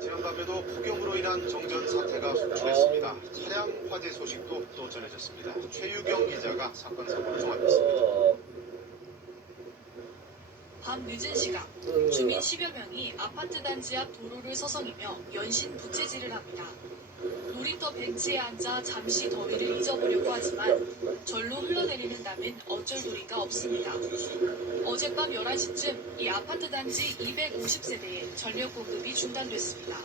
지난밤에도 폭염으로 인한 정전 사태가 속출했습니다. 차량 화재 소식도 또 전해졌습니다. 최유경 기자가 사건 사고를 종합했습니다. 밤 늦은 시각, 주민 10여 명이 아파트 단지 앞 도로를 서성이며 연신 부채질을 합니다. 놀이터 벤치에 앉아 잠시 더위를 잊어보려고 하지만 절로 흘러내리는 땀은 어쩔 도리가 없습니다. 어젯밤 11시쯤 이 아파트 단지 250세대에 전력 공급이 중단됐습니다.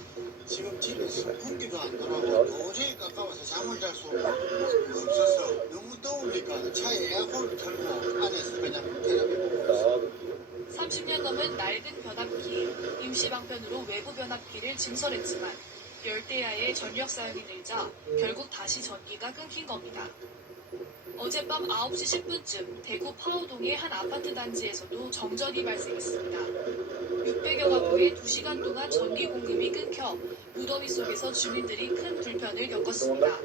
지금 집에 선풍기도 안 돌아오고 도저히 가까워서 잠을 잘 수 없어서 너무 더우니까 차에 에어컨을 틀고 안에서 그냥 텔레비전 보고 있어요. 30년 넘은 낡은 변압기, 임시 방편으로 외부 변압기를 증설했지만 열대야의 전력 사용이 늘자 결국 다시 전기가 끊긴 겁니다. 어젯밤 9시 10분쯤 대구 파호동의 한 아파트 단지에서도 정전이 발생했습니다. 600여 가구에 2시간 동안 전기 공급이 끊겨 무더위 속에서 주민들이 큰 불편을 겪었습니다.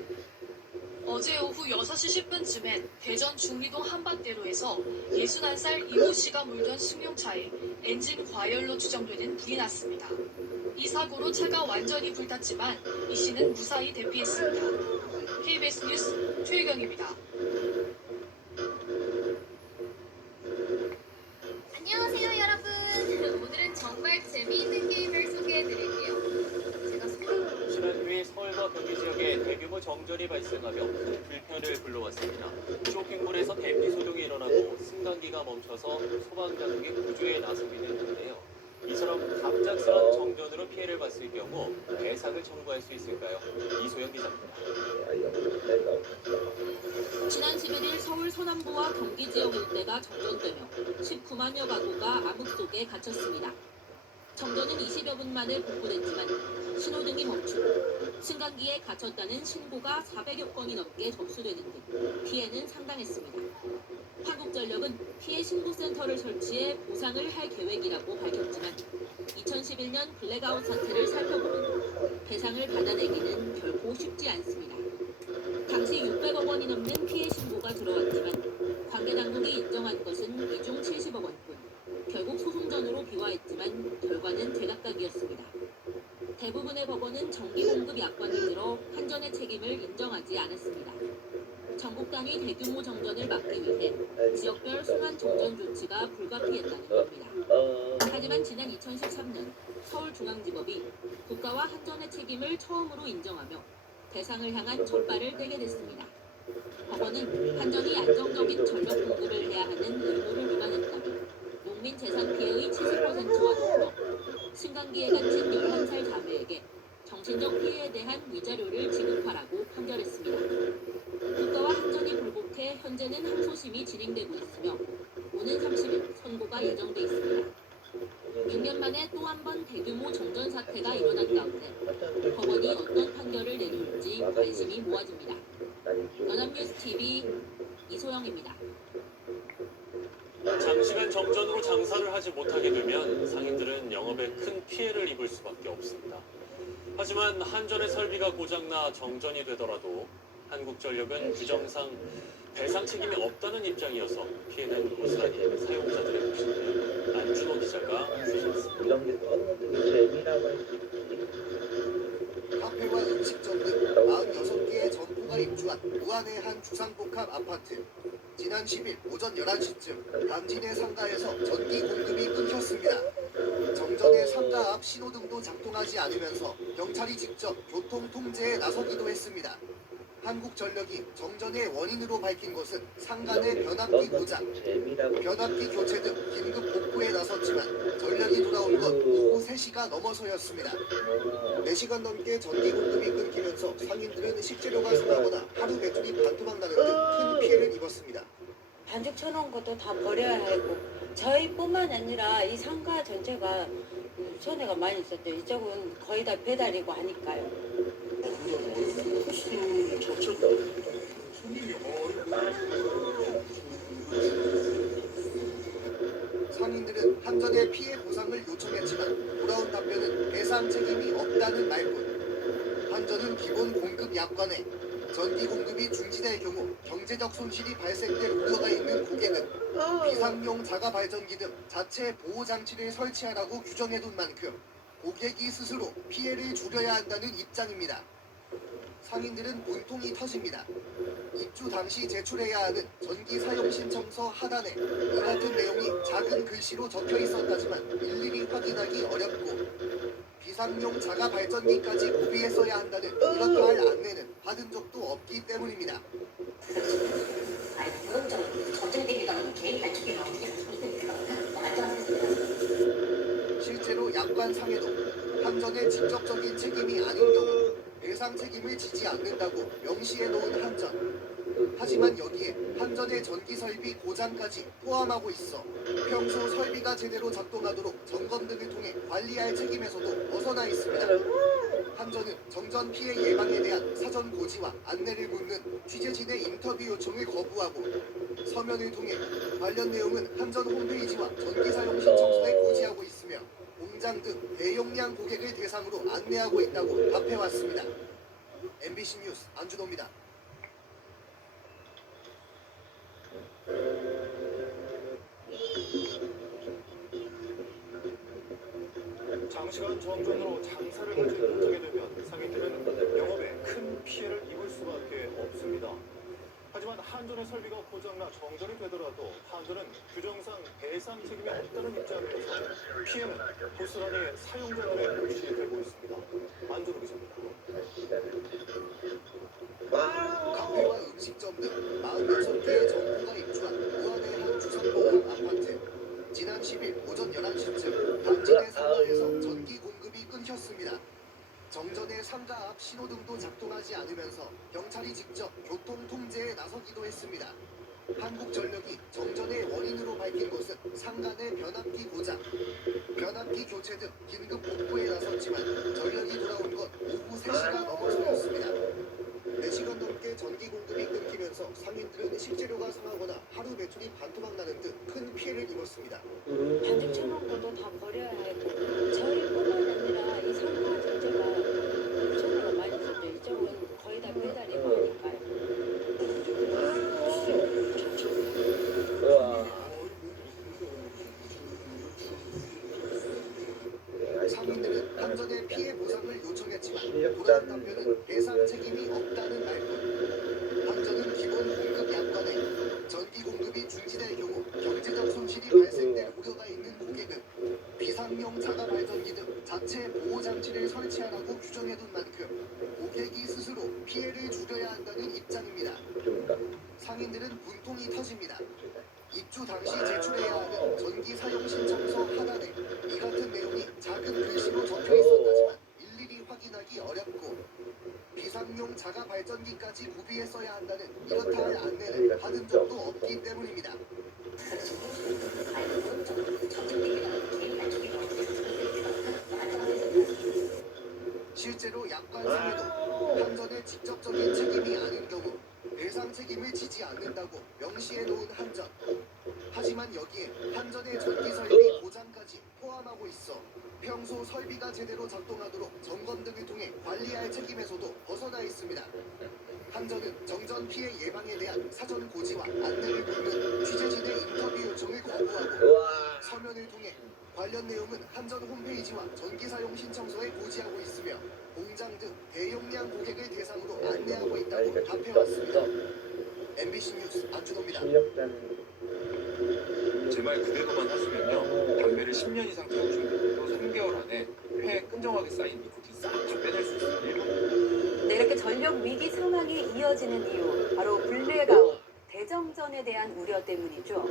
어제 오후 6시 10분쯤엔 대전 중리동 한밭대로에서 61살 이모 씨가 몰던 승용차에 엔진 과열로 추정되는 불이 났습니다. 이 사고로 차가 완전히 불탔지만 이 씨는 무사히 대피했습니다. KBS 뉴스 최유경입니다. 안녕하세요 여러분. 오늘은 정말 재미있는 게임을 소개해드릴게요. 제가 지난 9일 서울과 경기 지역에 대규모 정전이 발생하며 큰 불편을 불러왔습니다. 쇼핑몰에서 대피 소동이 일어나고 승강기가 멈춰서 소방당국이 구조에 나서게 됐는데요. 이처럼 갑작스런 정전으로 피해를 봤을 경우 배상을 청구할 수 있을까요? 이소영 기자입니다. 지난 11일 서울 서남부와 경기 지역 일대가 정전되며 19만여 가구가 암흑 속에 갇혔습니다. 정전은 20여 분 만에 복구됐지만 신호등이 멈추고 승강기에 갇혔다는 신고가 400여 건이 넘게 접수되는 등 피해는 상당했습니다. 한국전력은 피해 신고센터를 설치해 보상을 할 계획이라고 밝혔지만 2011년 블랙아웃 사태를 살펴보면 배상을 받아내기는 결코 쉽지 않습니다. 당시 600억 원이 넘는 피해 신고가 들어왔지만 관계당국이 인정한 것은 이중 70억 원뿐. 결국 소송전으로 비화했지만 결과는 제각각이었습니다. 대부분의 법원은 전기공급 약관이 들어 한전의 책임을 인정하지 않았습니다. 전국 단위 대규모 정전을 막기 위해 지역별 순환 정전 조치가 불가피했다는 겁니다. 하지만 지난 2013년 서울중앙지법이 국가와 한전의 책임을 처음으로 인정하며 대상을 향한 촉발을 떼게 됐습니다. 법원은 한전이 안정적인 전력 공급을 해야 하는 의무를 위반했다며 농민 재산 피해의 70%와 더불어 승강기에 갇힌 11살 자매에게 정신적 피해에 대한 위자료를 지급하라고 판결했습니다. 국가와 한전이 불복해 현재는 항소심이 진행되고 있으며 오는 30일 선고가 예정돼 있습니다. 6년 만에 또 한 번 대규모 정전 사태가 일어난 가운데 법원이 어떤 판결을 내놓을지 관심이 모아집니다. 연합뉴스TV 이소영입니다. 장시간 정전으로 장사를 하지 못하게 되면 상인들은 영업에 큰 피해를 입을 수밖에 없습니다. 하지만 한전의 설비가 고장나 정전이 되더라도 한국전력은 규정상 배상 책임이 없다는 입장이어서 피해는 고스란히 사용자들의 몫인데 안준호 기자가 분석했습니다. 이런 게 너무 재미라고 할 수 있지. 카페와 음식점 등 46개의 점포가 입주한 무안의 한 주상복합 아파트. 지난 10일 오전 11시쯤 당진의 상가에서 전기 공급이 끊겼습니다. 정전에 상가 앞 신호등도 작동하지 않으면서 경찰이 직접 교통 통제에 나서기도 했습니다. 한국전력이 정전의 원인으로 밝힌 것은 상가 내 변압기 고장, 변압기 교체 등 긴급 복구에 나섰지만 전력이 돌아온 건 오후 3시가 넘어서였습니다. 4시간 넘게 전기 공급이 끊기면서 상인들은 식재료가 상하거나 하루 매출이 반토막 나는 등 큰 피해를 입었습니다. 반죽 쳐놓은 것도 다 버려야 하고 저희뿐만 아니라 이 상가 전체가 손해가 많이 있었죠. 이쪽은 거의 다 배달이고 하니까요. 상인들은 한전의 피해 보상을 요청했지만 돌아온 답변은 배상 책임이 없다는 말뿐. 한전은 기본 공급 약관에 전기 공급이 중지될 경우 경제적 손실이 발생될 우려가 있는 고객은 비상용 자가 발전기 등 자체 보호 장치를 설치하라고 규정해둔 만큼 고객이 스스로 피해를 줄여야 한다는 입장입니다. 상인들은 분통이 터집니다. 입주 당시 제출해야 하는 전기 사용 신청서 하단에 이 같은 내용이 작은 글씨로 적혀 있었다지만 일일이 확인하기 어렵고 비상용 자가 발전기까지 구비했어야 한다는 이렇다 할 안내는 받은 적도 없기 때문입니다. 실제로 약관상에도 한전의 직접적인 책임이 아닌 경우 배상 책임을 지지 않는다고 명시해 놓은 한전. 하지만 여기에 한전의 전기 설비 고장까지 포함하고 있어 평소 설비가 제대로 작동하도록 점검 등을 통해 관리할 책임에서도 벗어나 있습니다. 한전은 정전 피해 예방에 대한 사전 고지와 안내를 묻는 취재진의 인터뷰 요청을 거부하고 서면을 통해 관련 내용은 한전 홈페이지와 전기 사용 신청서에 고지하고 있으며 공장 등 대용량 고객을 대상으로 안내하고 있다고 답해왔습니다. MBC 뉴스 안준호입니다. 장시간 정전으로 장사를 하지 못하게 되면 상인들은 영업에 큰 피해를 입을 수밖에 없습니다. 하지만 한전의 설비가 고장나 정전이 되더라도 한전은 규정상 배상 책임이 없다는 입장에서 피해는 고스란히 사용자들의 몫이 되고 있습니다. 안준호 기자입니다. 카페와 음식점 등 46개의 점포가 입주한 무안의 한 주상복합 아파트. 지난 10일 오전 11시쯤 당진의 상가에서 전기 공급이 끊겼습니다. 정전의 상가 앞 신호등도 작동하지 않으면서 경찰이 직접 교통 통제에 나서기도 했습니다. 한국전력이 정전의 원인으로 밝힌 것은 상가 내 변압기 고장, 변압기 교체 등 긴급 복구에 나섰지만 전력이 돌아온 건 오후 3시가 넘어서였습니다. 4시간 넘게 전기 공급이 끊기면서 상인들은 식재료가 상하거나 하루 매출이 반토막 나는 등 큰 피해를 입었습니다. 반죽 쳐놓은 것도 다 버려야 하고 저희뿐만 아니라 이 상가 전체가 손해가 많이 썼죠. 이쪽은 거의 다 배달이고 하니까요. 상인들은 한전의 피해 보상을 요청했지만 돌아온 답변은 배상 책임이 없다는 말뿐. 한전은 기본 공급 약관에 전기 공급이 중지될 경우 경제적 손실이 발생될 우려가 있는 고객은 비상용 자가 발전기 등 자체 보호 장치를 설치하라고 규정해둔 만큼 고객이 스스로 피해를 줄여야 한다는 입장입니다. 상인들은 분통이 터집니다. 입주 당시 제출해야 하는 전기 사용 신청서 하단에 이 같은 내용이 작은 글씨로 적혀 있었다지만 일일이 확인하기 어렵고 비상용 자가 발전기까지 구비했어야 한다는 이렇다 할 안내를 받은 적도 없기 때문입니다. 실제로 약관상에도 한전의 직접적인 책임이 아닌 경우 배상 책임을 지지 않는다고 명시해 놓은 한전. 하지만 여기에 한전의 전기 설비 고장까지 포함하고 있어 평소 설비가 제대로 작동하도록 점검 등을 통해 관리할 책임에서도 벗어나 있습니다. 한전은 정전 피해 예방에 대한 사전 고지와 안내를 묻는 취재진의 인터뷰 요청을 거부하고 서면을 통해 관련 내용은 한전 홈페이지와 전기 사용 신청서에 고지하고 있으며 공장 등 대용량 고객을 대상으로 안내하고 있다고 답해왔습니다. MBC 뉴스 안준호입니다. 제 말 그대로만 하시면요, 담배를 10년 이상 태우신 분도 3개월 안에 폐에 끈적하게 쌓인 니코틴 싹 다 빼낼 수 있습니다. 네, 이렇게 전력 위기 상황이 이어지는 이유, 바로 블랙아웃, 대정전에 대한 우려 때문이죠.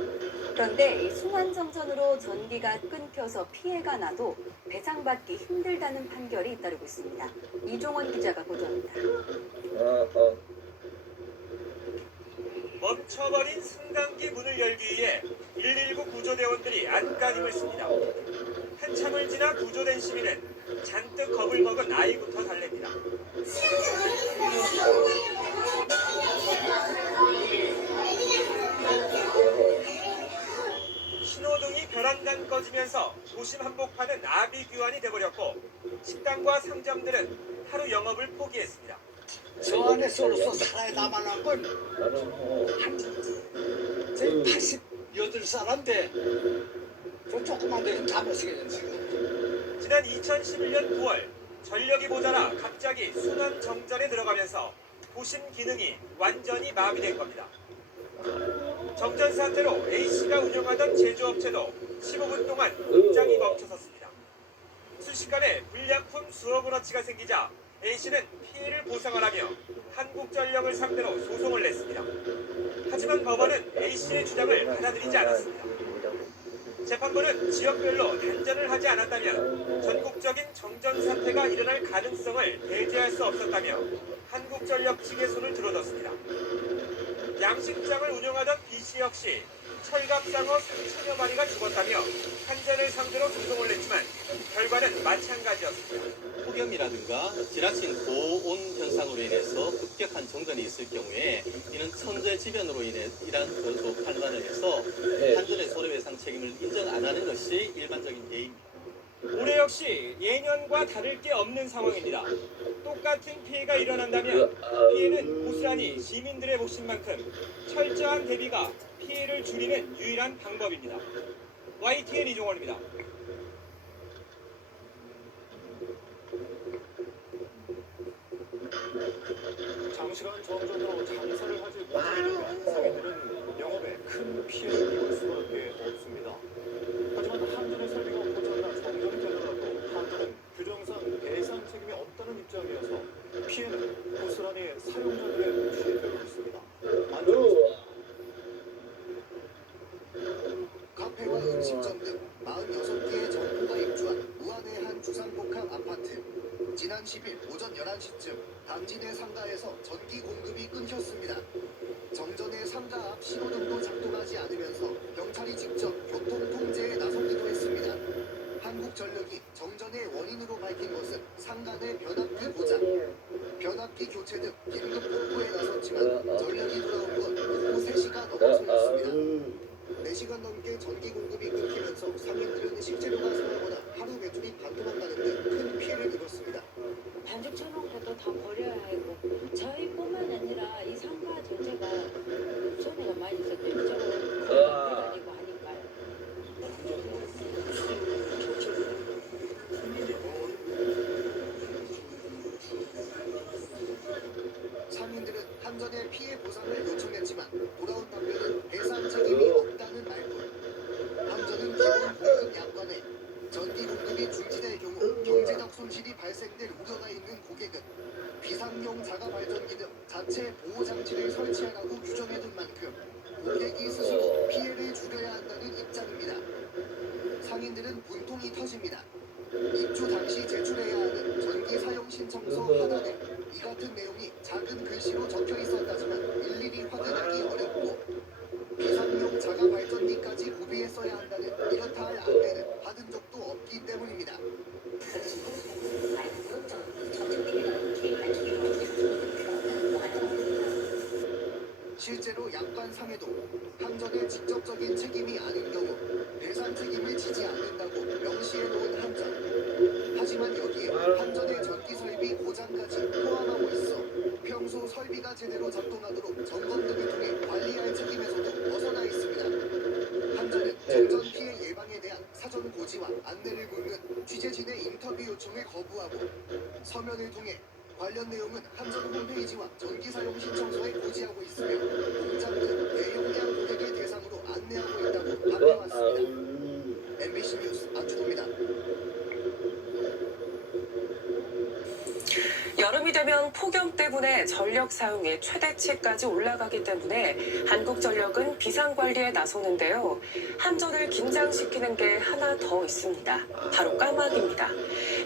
그런데 이 순환정전으로 전기가 끊겨서 피해가 나도 배상받기 힘들다는 판결이 잇따르고 있습니다. 이종원 기자가 보도합니다. 멈춰버린 승강기 문을 열기 위해 119 구조대원들이 안간힘을 씁니다. 한참을 지나 구조된 시민은 잔뜩 겁을 먹은 아이부터 달랩니다. 신호등이 벼랑간 꺼지면서 도심 한복판은 아비규환이 돼버렸고 식당과 상점들은 하루 영업을 포기했습니다. 저 안에서로서 살아남아난 건 제 88살인데 저 조그만 데는 다 못쓰겠는 지금. 지난 2011년 9월 전력이 모자라 갑자기 순환 정전에 들어가면서 도심 기능이 완전히 마비된 겁니다. 정전 사태로 A씨가 운영하던 제조업체도 15분 동안 공장이 멈춰섰습니다. 순식간에 불량품 수억 원어치가 생기자 A씨는 피해를 보상하라며 한국전력을 상대로 소송을 냈습니다. 하지만 법원은 A씨의 주장을 받아들이지 않았습니다. 재판부는 지역별로 단전을 하지 않았다면 전국적인 정전 사태가 일어날 가능성을 배제할 수 없었다며 한국전력 측의 손을 들어뒀습니다. 양식장을 운영하던 B씨 역시 철갑상어 3천여 마리가 죽었다며 한전을 상대로 소송을 냈지만 결과는 마찬가지였습니다. 폭염이라든가 지나친 고온 현상으로 인해서 급격한 정전이 있을 경우에 이는 천재지변으로 인한 것으로 판단을 해서 한전의 손해배상 책임을 인정 안 하는 것이 일반적인 예입니다. 올해 역시 예년과 다를 게 없는 상황입니다. 똑같은 피해가 일어난다면 피해는 고스란히 시민들의 몫인 만큼 철저한 대비가 피해를 줄이는 유일한 방법입니다. YTN 이종원입니다. 장시간 정전으로 장사를 하지 못하게 되면 상인들은 영업에 큰 피해를 입을 수밖에 없습니다. 하지만 한전의 설비가 고장나 정전이 되더라도 한전은 규정상 배상 책임이 없다는 입장이어서 피해는 고스란히 사용자들의 몫이 되고 있습니다. 카페와 음식점 등 46개의 점포가 입주한 무안의 한 주상복합 아파트. 지난 10일 오전 11시쯤 당진의 상가에서 전기 공급이 끊겼습니다. 정전의 상가 앞 신호등도 작동하지 않으면서 경찰이 직접 교통 통제에 나서기도 했습니다. 한국전력이 정전의 원인으로 밝힌 것은 상가 내 변압기 고장, 변압기 교체 등 긴급 복구에 나섰지만 전력이 돌아온 건 오후 3시가 넘어서였습니다. 4시간 넘게 전기 공급이 끊기면서 상인들은 실제로가 상하거나 하루 매출이 반토막나는 등 큰 피해를 입었습니다. 반죽 쳐놓은 것도 다 버려야 하고 저희뿐만 아니라 이 상가 전체가 손해가 많이 있었죠. 이쪽은 거의 다 배달이고 하니까요. 상인들은 한전에 피해 보상을 요청했지만 돌아온 답변은 배상 책임이 없다는 말뿐. 한전은 기본 공급 약관에 전기 공급이 중지될 경우 경제적 손실이 발생될 우려가 있는 고객은 비상용 자가 발전기 등 자체 보호 장치를 설치하라고 규정해둔 만큼 고객이 스스로 피해를 줄여야 한다는 입장입니다. 상인들은 분통이 터집니다. 입주 당시 제출해야 하는 전기 사용 신청서 하단에 이 같은 내용이 작은 글씨로 적혀 있었다지만 일일이 확인하기 어렵고 비상용 자가 발전기까지 구비했어야 한다는 이렇다 할 안내는 받은 적도 없기 때문입니다. 실제로 약관상에도 한전의 직접적인 책임이 아닌 경우 배상 책임을 지지 않는다고 명시해놓은 한전. 하지만 여기에 한전의 전기 설비 고장까지 포함하고 있어 평소 설비가 제대로 작동하도록 점검 등을 통해 관리할 책임에서도 벗어나 있습니다. 한전은 정전 피해 예방에 대한 사전 고지와 안내를 묻는 취재진의 인터뷰 요청을 거부하고 서면을 통해 관련 내용은 한전 홈페이지와 전기 사용 신청서에 고지하고 있으며 공장 등 대용량 고객을 대상으로 안내하고 있다고 답해왔습니다. MBC 뉴스 안준호입니다. 여름이 되면 폭염 때문에 전력 사용이 최대치까지 올라가기 때문에 한국전력은 비상관리에 나서는데요. 한전을 긴장시키는 게 하나 더 있습니다. 바로 까마귀입니다.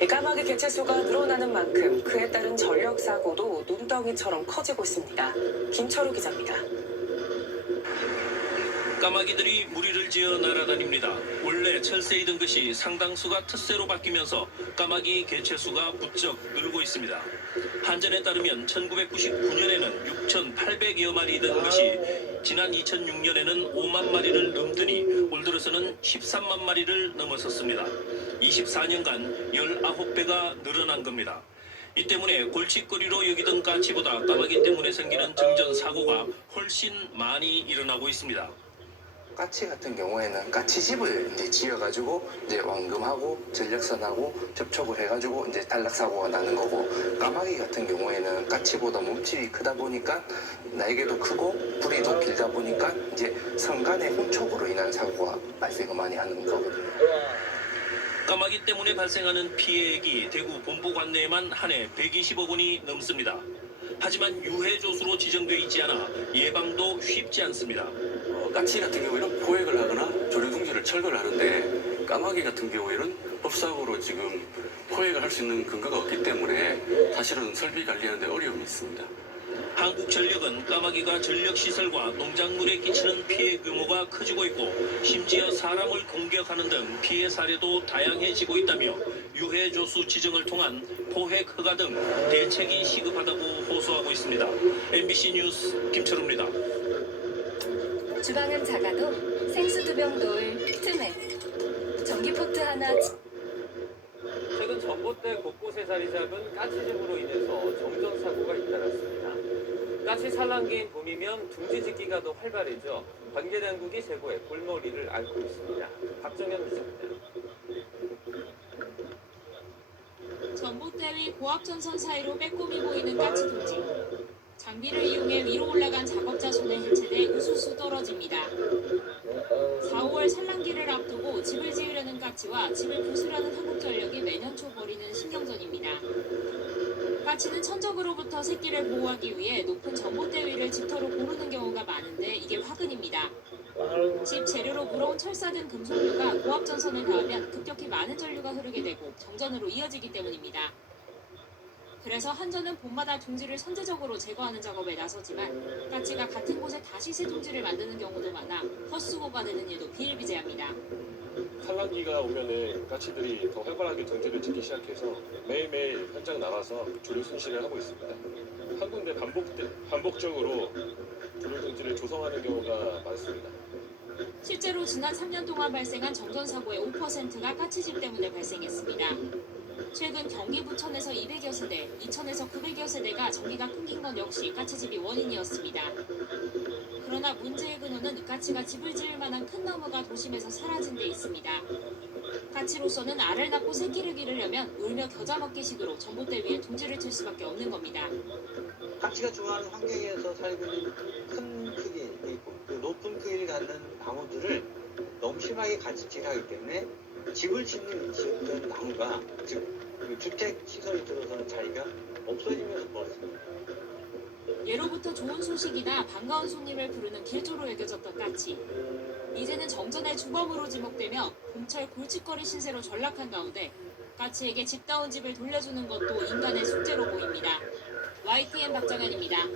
까마귀 개체수가 늘어나는 만큼 그에 따른 전력 사고도 눈덩이처럼 커지고 있습니다. 김철우 기자입니다. 까마귀들이 무리를 지어 날아다닙니다. 원래 철새이 든 것이 상당수가 텃새로 바뀌면서 까마귀 개체수가 부쩍 늘고 있습니다. 한전에 따르면 1999년에는 6,800여 마리이던 것이 지난 2006년에는 5만 마리를 넘더니 올 들어서는 13만 마리를 넘어섰습니다. 24년간 19배가 늘어난 겁니다. 이 때문에 골칫거리로 여기던 까치보다 까마귀 때문에 생기는 정전 사고가 훨씬 많이 일어나고 있습니다. 까치 같은 경우에는 까치집을 이제 지어가지고 이제 원금하고 전력선하고 접촉을 해가지고 이제 단락사고가 나는 거고, 까마귀 같은 경우에는 까치보다 몸집이 크다 보니까 날개도 크고 부리도 길다 보니까 이제 선 간의 혼촉으로 인한 사고가 발생을 많이 하는 거거든요. 까마귀 때문에 발생하는 피해액이 대구 본부 관내에만 한 해 120억 원이 넘습니다. 하지만 유해조수로 지정돼 있지 않아 예방도 쉽지 않습니다. 까치 같은 경우에는 포획을 하거나 조류둥지를 철거를 하는데, 까마귀 같은 경우에는 법사고로 지금 포획을 할 수 있는 근거가 없기 때문에 사실은 설비 관리하는 데 어려움이 있습니다. 한국전력은 까마귀가 전력시설과 농작물에 끼치는 피해 규모가 커지고 있고, 심지어 사람을 공격하는 등 피해 사례도 다양해지고 있다며 유해조수 지정을 통한 포획 허가 등 대책이 시급하다고 호소하고 있습니다. MBC 뉴스 김철우입니다. 주방은 작아도 생수 2병 넣을 틈에 전기포트 하나. 최근 전봇대 곳곳에 자리 잡은 까치집으로 인해서 정전 사고가 잇따랐습니다. 까치 산란기인 봄이면 둥지 짓기가 더 활발해져 관계당국이 제보해 골머리를 앓고 있습니다. 박정현 기자입니다. 전봇대 위 고압전선 사이로 빼꼼히 보이는 까치 둥지. 장비를 이용해 위로 올라간 작업자 손에 해체돼 우수수 떨어집니다. 4, 5월 산란기를 앞두고 집을 지으려는 까치와 집을 부수려는 한국전력이 매년 초 벌이는 신경전입니다. 까치는 천적으로부터 새끼를 보호하기 위해 높은 전봇대 위를 집터로 고르는 경우가 많은데 이게 화근입니다. 집 재료로 물어온 철사 등 금속류가 고압전선을 닿으면 급격히 많은 전류가 흐르게 되고 정전으로 이어지기 때문입니다. 그래서 한전은 봄마다 둥지를 선제적으로 제거하는 작업에 나서지만 까치가 같은 곳에 다시 새 둥지를 만드는 경우도 많아 헛수고가 되는 일도 비일비재합니다. 산란기가 오면은 까치들이 더 활발하게 둥지를 짓기 시작해서 매일매일 현장 나가서 조류 손실을 하고 있습니다. 한 군데 반복적으로 조류 둥지를 조성하는 경우가 많습니다. 실제로 지난 3년 동안 발생한 정전사고의 5%가 까치집 때문에 발생했습니다. 최근 경기 부천에서 200여 세대, 이천에서 900여 세대가 전기가 끊긴 건 역시 까치집이 원인이었습니다. 그러나 문제의 근원은 까치가 집을 지을 만한 큰 나무가 도심에서 사라진 데 있습니다. 까치로서는 알을 낳고 새끼를 기르려면 울며 겨자 먹기식으로 전봇대 위에 둥지를 칠 수밖에 없는 겁니다. 까치가 좋아하는 환경에서 살고 있는 큰 크기, 그 높은 크기를 갖는 나무들을 너무 심하게 가지치하기 때문에 집을 짓는 지역의 나무가 즉 주택 시설이 들어서는 자리가 없어지면서 벌어집니다. 예로부터 좋은 소식이나 반가운 손님을 부르는 길조로 여겨졌던 까치. 이제는 정전의 주범으로 지목되며 봄철 골칫거리 신세로 전락한 가운데 까치에게 집다운 집을 돌려주는 것도 인간의 숙제로 보입니다. YTN 박정현입니다.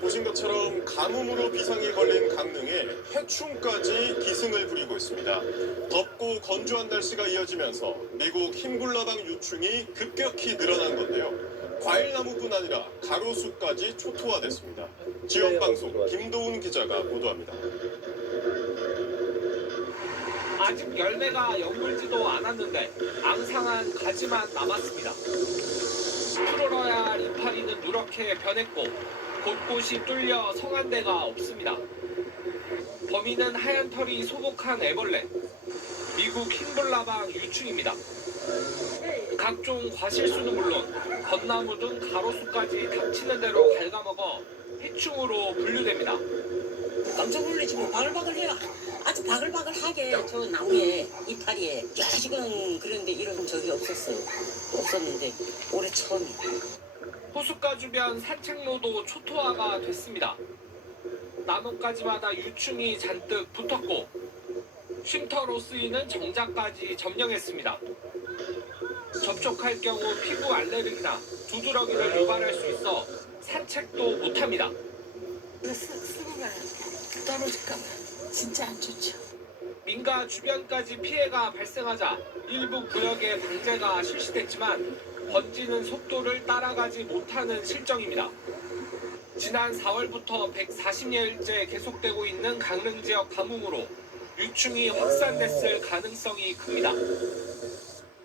보신 것처럼 가뭄으로 비상이 걸린 강릉에 해충까지 기승을 부리고 있습니다. 덥고 건조한 날씨가 이어지면서 미국 흰굴라당 유충이 급격히 늘어난 건데요. 과일나무뿐 아니라 가로수까지 초토화됐습니다. 지역방송 김도훈 기자가 보도합니다. 아직 열매가 연물지도 않았는데 앙상한 가지만 남았습니다. 푸르러야 할 이파리는 누렇게 변했고 곳곳이 뚫려 성한 데가 없습니다. 범인은 하얀 털이 소복한 애벌레, 미국 흰불나방 유충입니다. 각종 과실수는 물론 벚나무 등 가로수까지 닥치는 대로 갉아먹어 해충으로 분류됩니다. 깜짝 놀라지 뭐 바글바글해요. 아주 바글바글하게 저 나무에 이파리에 쫙지금 그런데 이런 적이 없었는데 올해 처음이에요. 호숫가 주변 산책로도 초토화가 됐습니다. 나뭇가지마다 유충이 잔뜩 붙었고 쉼터로 쓰이는 정자까지 점령했습니다. 접촉할 경우 피부 알레르기나 두드러기를 유발할 수 있어 산책도 못합니다. 쓰고가 떨어질까봐 진짜 안 좋죠. 민가 주변까지 피해가 발생하자 일부 구역에 방제가 실시됐지만 번지는 속도를 따라가지 못하는 실정입니다. 지난 4월부터 140여일째 계속되고 있는 강릉 지역 가뭄으로 유충이 확산됐을 가능성이 큽니다.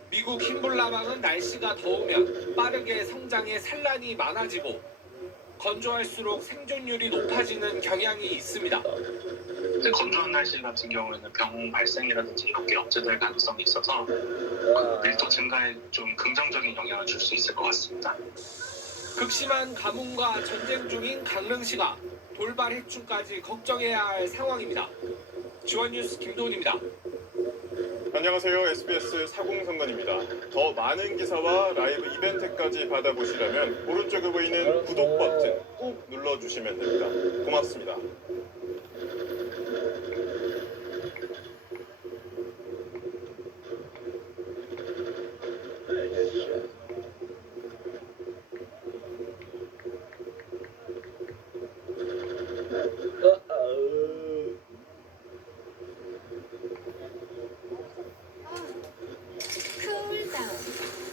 미국 흰볼나방은 날씨가 더우면 빠르게 성장해 산란이 많아지고 건조할수록 생존율이 높아지는 경향이 있습니다. 건조한 날씨 같은 경우에는 병 발생이라든지 이런 게 억제될 가능성이 있어서 밀도 증가에 좀 긍정적인 영향을 줄 수 있을 것 같습니다. 극심한 가뭄과 전쟁 중인 강릉시가 돌발 해충까지 걱정해야 할 상황입니다. 지원뉴스 김도훈입니다. 안녕하세요. SBS 사공선관입니다. 더 많은 기사와 라이브 이벤트까지 받아보시려면 오른쪽에 보이는 구독 버튼 꼭 눌러주시면 됩니다. 고맙습니다.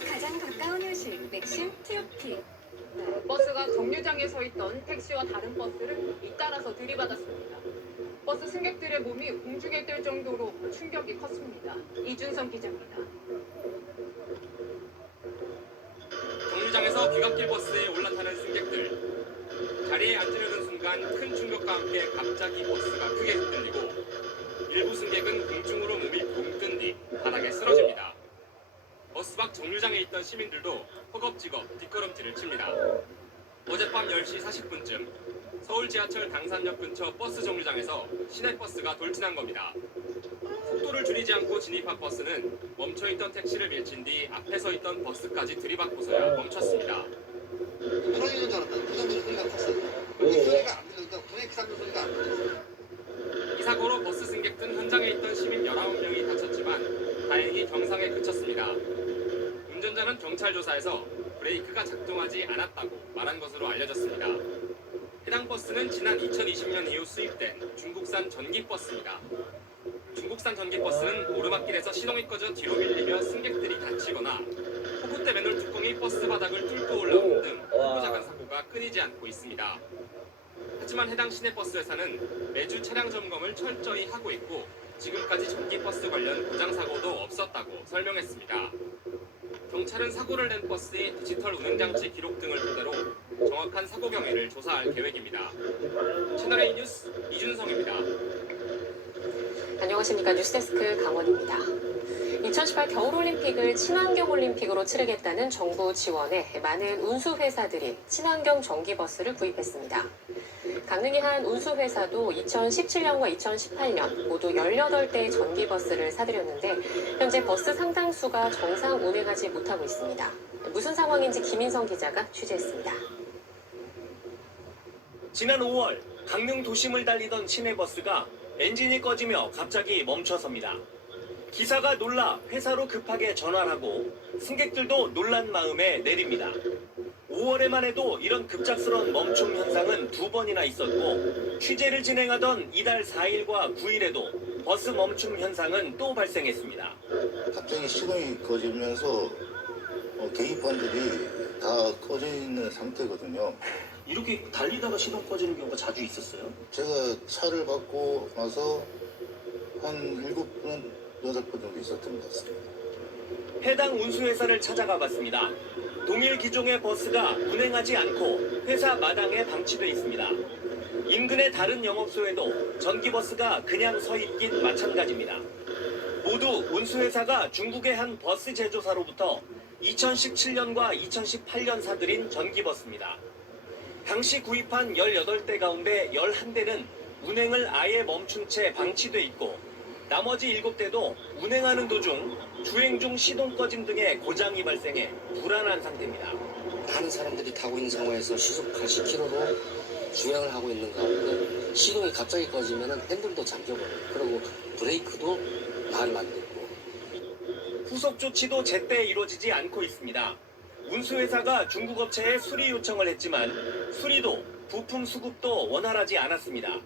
가장 가까운 휴식 맥심 트로피. 버스가 정류장에 서 있던 택시와 다른 버스를 잇따라서 들이받았습니다. 버스 승객들의 몸이 공중에 뜰 정도로 충격이 컸습니다. 이준성 기자입니다. 정류장에서 귀갓길 버스에 올라타는 승객들. 자리에 앉으려는 순간 큰 충격과 함께 갑자기 버스가 크게 흔들리고 일부 승객은 공중으로 몸이 붕 뜬 뒤 바닥에 쓰러집니다. 버스 밖 정류장에 있던 시민들도 허겁지겁 뒷걸음질을 칩니다. 어젯밤 10시 40분쯤 서울 지하철 당산역 근처 버스 정류장에서 시내버스가 돌진한 겁니다. 속도를 줄이지 않고 진입한 버스는 멈춰있던 택시를 밀친 뒤 앞에 서 있던 버스까지 들이받고서야 멈췄습니다. 떨어지는 줄 알았다. 그 정도로 소리가 컸어요. 소리가 안 들리니까 브레이크 잡는 소리가 안 들렸어요. 이 사고로 버스 승객 등 현장에 있던 시민 19명이 다쳤지만 다행히 경상에 그쳤습니다. 운전자는 경찰 조사에서 브레이크가 작동하지 않았다고 말한 것으로 알려졌습니다. 해당 버스는 지난 2020년 이후 수입된 중국산 전기버스입니다. 중국산 전기버스는 오르막길에서 시동이 꺼져 뒤로 밀리며 승객들이 다치거나 호구대 맨홀 뚜껑이 버스 바닥을 뚫고 올라오는 등 크고 작은 사고가 끊이지 않고 있습니다. 하지만 해당 시내버스 회사는 매주 차량 점검을 철저히 하고 있고 지금까지 전기버스 관련 고장 사고도 없었다고 설명했습니다. 경찰은 사고를 낸 버스의 디지털 운행장치 기록 등을 토대로 정확한 사고 경위를 조사할 계획입니다. 채널A 뉴스 이준성입니다. 안녕하십니까. 뉴스데스크 강원입니다. 2018 겨울올림픽을 친환경올림픽으로 치르겠다는 정부 지원에 많은 운수회사들이 친환경 전기버스를 구입했습니다. 강릉의 한 운수회사도 2017년과 2018년 모두 18대의 전기버스를 사들였는데 현재 버스 상당수가 정상 운행하지 못하고 있습니다. 무슨 상황인지 김인성 기자가 취재했습니다. 지난 5월 강릉 도심을 달리던 시내버스가 엔진이 꺼지며 갑자기 멈춰섭니다. 기사가 놀라 회사로 급하게 전화를 하고 승객들도 놀란 마음에 내립니다. 5월에만 해도 이런 급작스러운 멈춤 현상은 2번이나 있었고 취재를 진행하던 이달 4일과 9일에도 버스 멈춤 현상은 또 발생했습니다. 갑자기 시동이 꺼지면서 계기판들이 다 꺼져 있는 상태거든요. 이렇게 달리다가 시동 꺼지는 경우가 자주 있었어요? 제가 차를 받고 나서 한 7번, 8번 정도 있었던 것 같습니다. 해당 운수회사를 찾아가 봤습니다. 동일 기종의 버스가 운행하지 않고 회사 마당에 방치돼 있습니다. 인근의 다른 영업소에도 전기버스가 그냥 서 있긴 마찬가지입니다. 모두 운수회사가 중국의 한 버스 제조사로부터 2017년과 2018년 사들인 전기버스입니다. 당시 구입한 18대 가운데 11대는 운행을 아예 멈춘 채 방치돼 있고 나머지 7대도 운행하는 도중 주행 중 시동 꺼짐 등의 고장이 발생해 불안한 상태입니다. 많은 사람들이 타고 있는 상황에서 시속 80km로 주행을 하고 있는 가운데 시동이 갑자기 꺼지면 핸들도 잠겨버려요. 그리고 브레이크도 말을 안 듣고. 후속 조치도 제때 이루어지지 않고 있습니다. 운수회사가 중국 업체에 수리 요청을 했지만 수리도 부품 수급도 원활하지 않았습니다.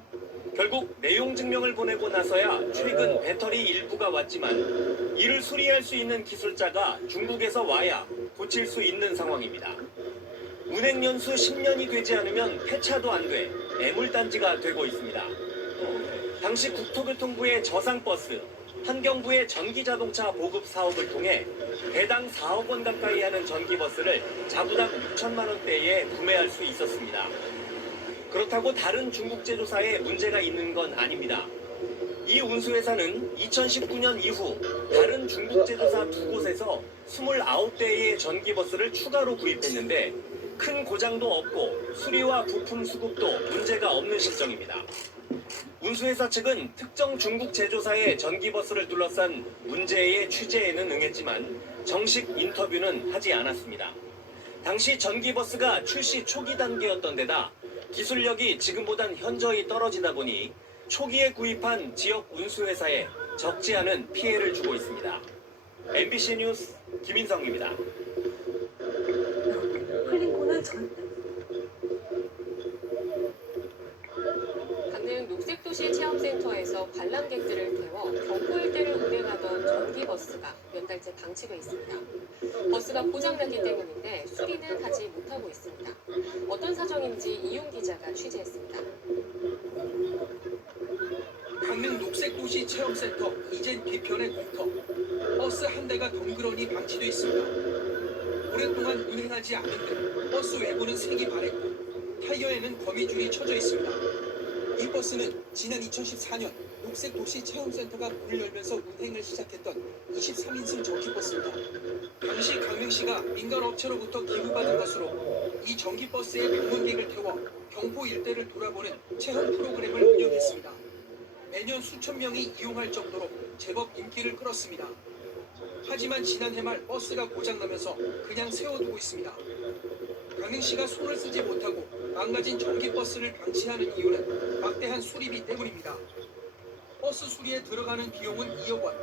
결국 내용 증명을 보내고 나서야 최근 배터리 일부가 왔지만 이를 수리할 수 있는 기술자가 중국에서 와야 고칠 수 있는 상황입니다. 운행 연수 10년이 되지 않으면 폐차도 안 돼 애물단지가 되고 있습니다. 당시 국토교통부의 저상버스, 환경부의 전기자동차 보급 사업을 통해 배당 4억 원 가까이 하는 전기버스를 자부당 6천만 원대에 구매할 수 있었습니다. 그렇다고 다른 중국 제조사에 문제가 있는 건 아닙니다. 이 운수회사는 2019년 이후 다른 중국 제조사 두 곳에서 29대의 전기버스를 추가로 구입했는데 큰 고장도 없고 수리와 부품 수급도 문제가 없는 실정입니다. 운수회사 측은 특정 중국 제조사의 전기버스를 둘러싼 문제의 취재에는 응했지만 정식 인터뷰는 하지 않았습니다. 당시 전기버스가 출시 초기 단계였던 데다 기술력이 지금보단 현저히 떨어지다 보니 초기에 구입한 지역 운수회사에 적지 않은 피해를 주고 있습니다. MBC 뉴스 김인성입니다. 강릉 녹색도시체험센터에서 관람객들을 태워 경포 일대를 운행하던 전기버스가 몇 달째 방치돼 있습니다. 버스가 고장났기 때문인데 수리는 하지 못하고 있습니다. 어떤 사정인지 이용 기자가 취재했습니다. 강릉 녹색도시 체험센터 이젠 개편의 공터. 버스 한 대가 덩그러니 방치돼 있습니다. 오랫동안 운행하지 않은 듯 버스 외부는 색이 바랬고 타이어에는 거미줄이 쳐져 있습니다. 이 버스는 지난 2014년 녹색도시 체험센터가 문을 열면서 운행을 시작했던 23인승 전기버스입니다. 당시 강릉시가 민간업체로부터 기부받은 것으로 이 전기버스에 방문객을 태워 경포 일대를 돌아보는 체험 프로그램을 운영했습니다. 매년 수천 명이 이용할 정도로 제법 인기를 끌었습니다. 하지만 지난해 말 버스가 고장나면서 그냥 세워두고 있습니다. 강릉시가 손을 쓰지 못하고 망가진 전기버스를 방치하는 이유는 막대한 수리비 때문입니다. 버스 수리에 들어가는 비용은 2억 원.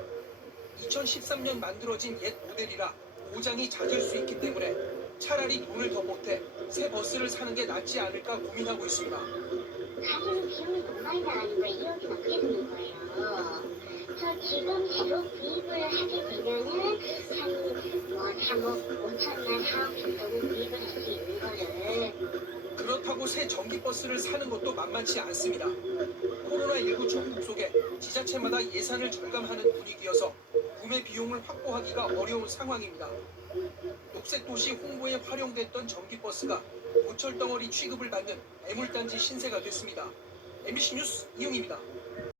2013년 만들어진 옛 모델이라 고장이 잦을 수 있기 때문에 차라리 돈을 더 보태 새 버스를 사는 게 낫지 않을까 고민하고 있습니다. 가지는 비용이 너무 많이 나가니까 2억이 넘게 드는 거예요. 저 지금 새로 구입을 하게 되면은 한 3억 5천만 4억 정도는 구입을 할 수 있는 거를. 그렇다고 새 전기버스를 사는 것도 만만치 않습니다. 코로나19 전국 속에 지자체마다 예산을 절감하는 분위기여서 구매 비용을 확보하기가 어려운 상황입니다. 녹색도시 홍보에 활용됐던 전기버스가 고철덩어리 취급을 받는 애물단지 신세가 됐습니다. MBC 뉴스 이용입니다.